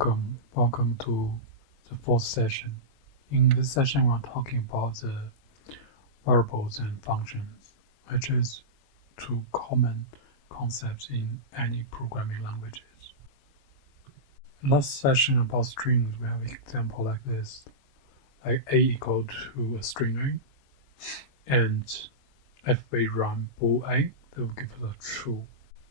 Welcome to the fourth session. In this session, we're talking about the variables and functions, which is two common concepts in any programming languages. In last session about strings, we have an example like this, like a equal to a string a, and if we run bool a, that will give us a true.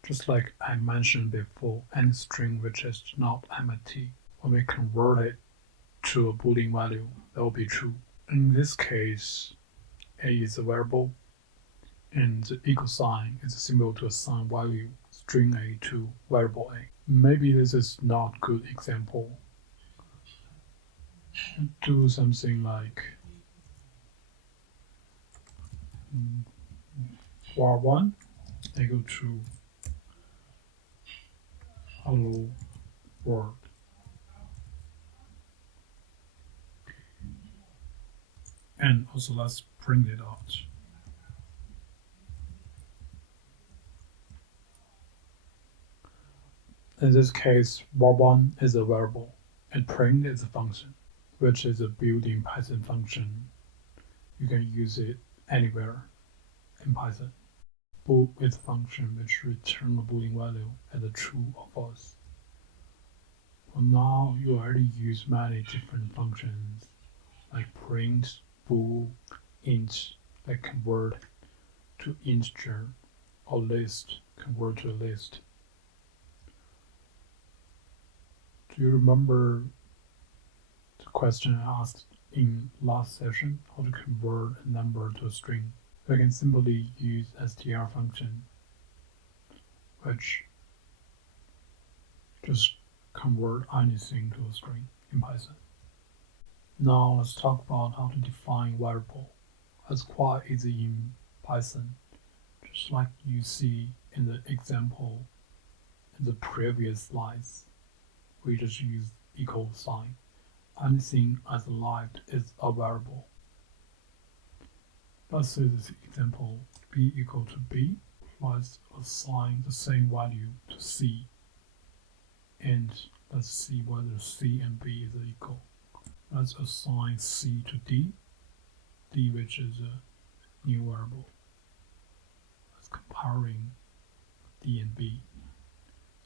Just like I mentioned before, any string which is not empty, when we convert it to a Boolean value, that will be true. In this case, a is a variable, and the equal sign is a symbol to assign value string a to variable a. Maybe this is not good example. Do something like var1 equal to hello world. And also let's print it out. In this case, var1 is a variable and print is a function, which is a built-in Python function. You can use it anywhere in Python. Bool is a function which returns a Boolean value as a true or false. For now, you already use many different functions like print, bool, int, like convert to integer, or list, convert to a list. Do you remember the question I asked in last session, how to convert a number to a string? We can simply use str function, which just convert anything to a string in Python. Now let's talk about how to define variable. It's quite easy in Python, just like you see in the example in the previous slides. We just use equal sign. Anything as left is a variable. Let's say this example, b equal to b, let's assign the same value to c, and let's see whether c and b is equal. Let's assign c to d, which is a new variable. Let's comparing d and b.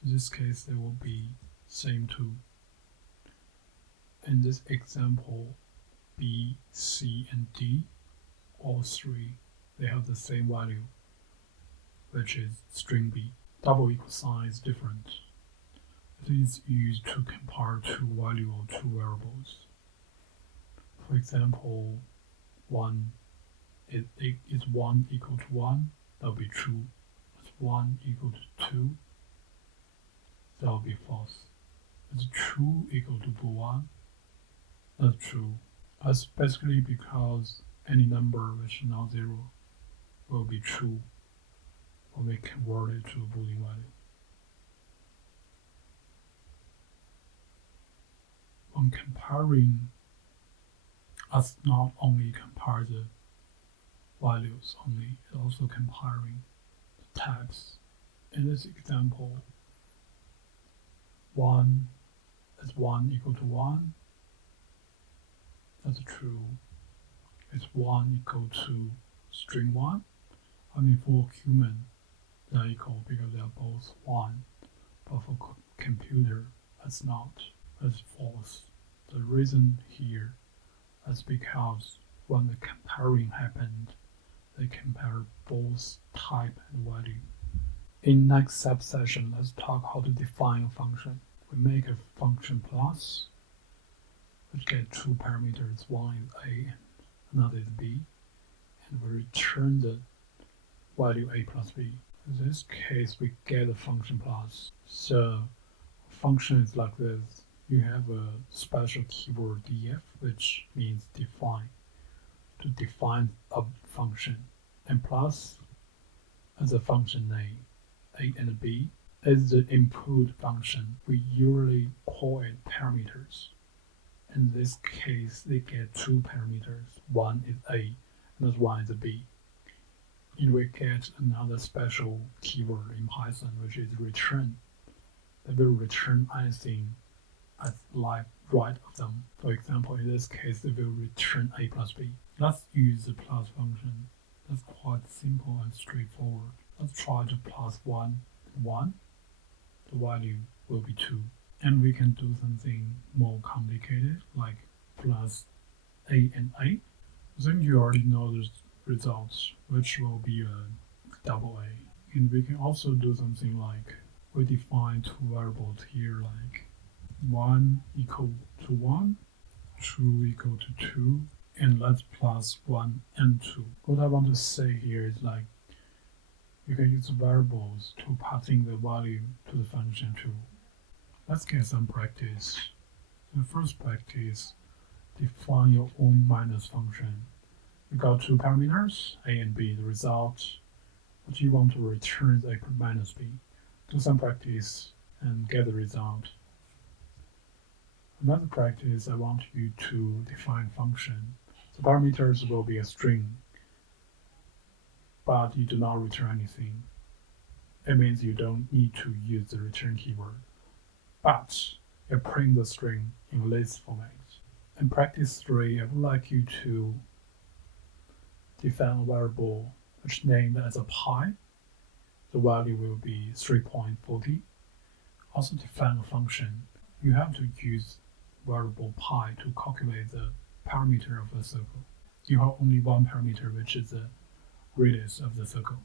In this case, they will be same two. In this example, b, c, and d, all three, they have the same value, which is string b. Double equal sign is different. It is used to compare two values or two variables. For example, 1 is 1 equal to 1, that will be true. Is 1 equal to 2, that will be false. Is true equal to bool 1, that's true. That's basically because any number which is not 0 will be true when we convert it to a Boolean value. When comparing, us not only compare the values only, it's also comparing the types. In this example, 1 is 1 equal to 1, that's true. Is 1 equal to string 1? I mean, for human, they're equal because they are both 1, but for computer, that's not. That's false. The reason here is because when the comparing happened, they compare both type and value. In next subsession, let's talk how to define a function. We make a function plus, which get two parameters, one is a and another is b, and we return the value a plus b. In this case, we get a function plus. So function is like this. You have a special keyword def, which means define, to define a function, and plus as a function name. A and b is the input function. We usually call it parameters. In this case, they get two parameters. One is a, and one is a b. And we get another special keyword in Python, which is return. It will return anything as like right of them. For example, in this case, it will return a plus b. Let's use the plus function. That's quite simple and straightforward. Let's try to plus 1 and 1. The value will be 2. And we can do something more complicated, like plus a and a. Then you already know the results, which will be a double a. And we can also do something like we define two variables here, like 1 equal to 1, 2 equal to 2, and let's plus 1 and 2. What I want to say here is like you can use variables to passing the value to the function too. Let's get some practice. The first practice, define your own minus function. You got two parameters, a and b. The result, what you want to return is a minus b. Do some practice and get the result. Another practice, I want you to define function. The parameters will be a string, but you do not return anything. It means you don't need to use the return keyword, but you print the string in list format. In practice 3, I would like you to define a variable which is named as a pi. The value will be 3.40. Also define a function. You have to use variable pi to calculate the parameter of the circle. You have only one parameter, which is the radius of the circle.